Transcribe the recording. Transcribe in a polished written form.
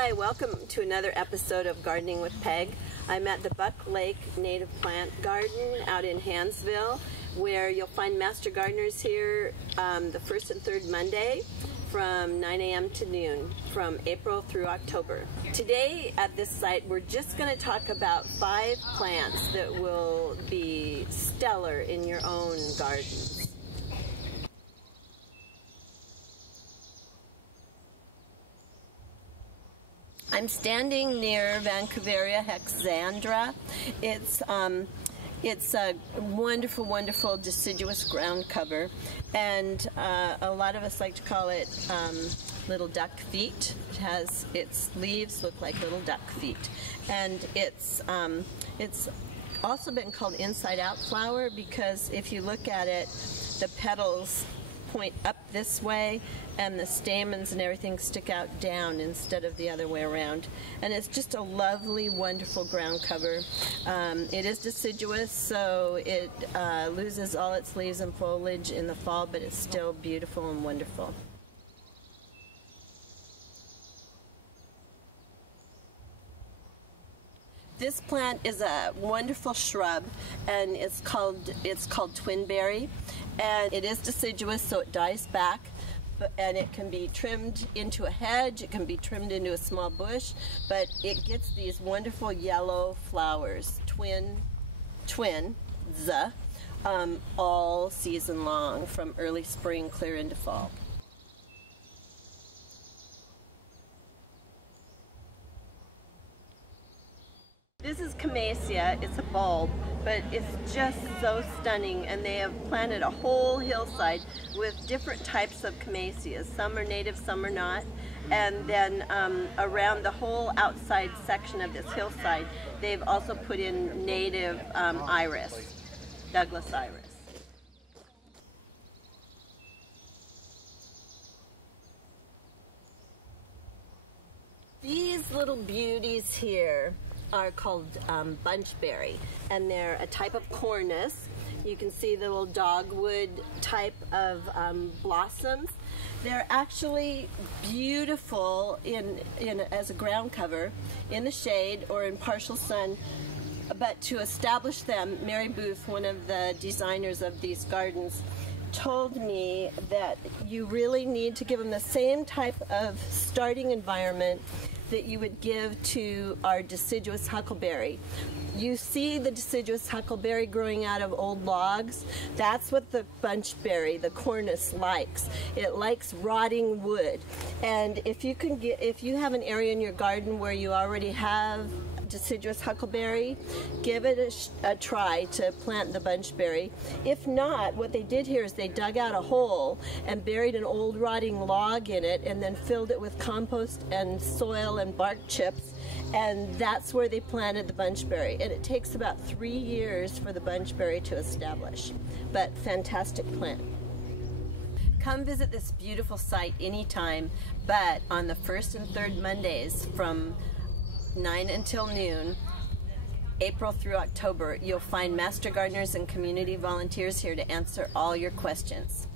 Hi, welcome to another episode of Gardening with Peg. I'm at the Buck Lake Native Plant Garden out in Hansville, where you'll find master gardeners here the first and third Monday from 9 a.m. to noon from April through October. Today at this site we're just going to talk about 5 plants that will be stellar in your own garden. I'm standing near Vancouveria Hexandra. It's a wonderful, wonderful deciduous ground cover, and a lot of us like to call it little duck feet. Its leaves look like little duck feet, and it's also been called inside out flower because if you look at it, the petals point up this way and the stamens and everything stick out down instead of the other way around, and it's just a lovely, wonderful ground cover. It is deciduous, so it loses all its leaves and foliage in the fall, but it's still beautiful and wonderful. This plant is a wonderful shrub, and it's called twinberry, and it is deciduous, so it dies back, and it can be trimmed into a hedge, it can be trimmed into a small bush, but it gets these wonderful yellow flowers, twins, all season long, from early spring clear into fall. This is Camisia. It's a bulb, but it's just so stunning, and they have planted a whole hillside with different types of Camisias. Some are native, some are not, and then around the whole outside section of this hillside they've also put in native iris, Douglas iris. These little beauties here are called bunchberry, and they're a type of cornus. You can see the little dogwood type of blossoms. They're actually beautiful as a ground cover in the shade or in partial sun, but to establish them, Mary Booth, one of the designers of these gardens, told me that you really need to give them the same type of starting environment that you would give to our deciduous huckleberry. You see the deciduous huckleberry growing out of old logs. That's what the bunchberry, the cornus, likes. It likes rotting wood. And if you have an area in your garden where you already have deciduous huckleberry, give it a try to plant the bunchberry. If not, what they did here is they dug out a hole and buried an old rotting log in it and then filled it with compost and soil and bark chips, and that's where they planted the bunchberry. And it takes about 3 years for the bunchberry to establish, but fantastic plant. Come visit this beautiful site anytime, but on the first and third Mondays from 9 until noon, April through October, you'll find master gardeners and community volunteers here to answer all your questions.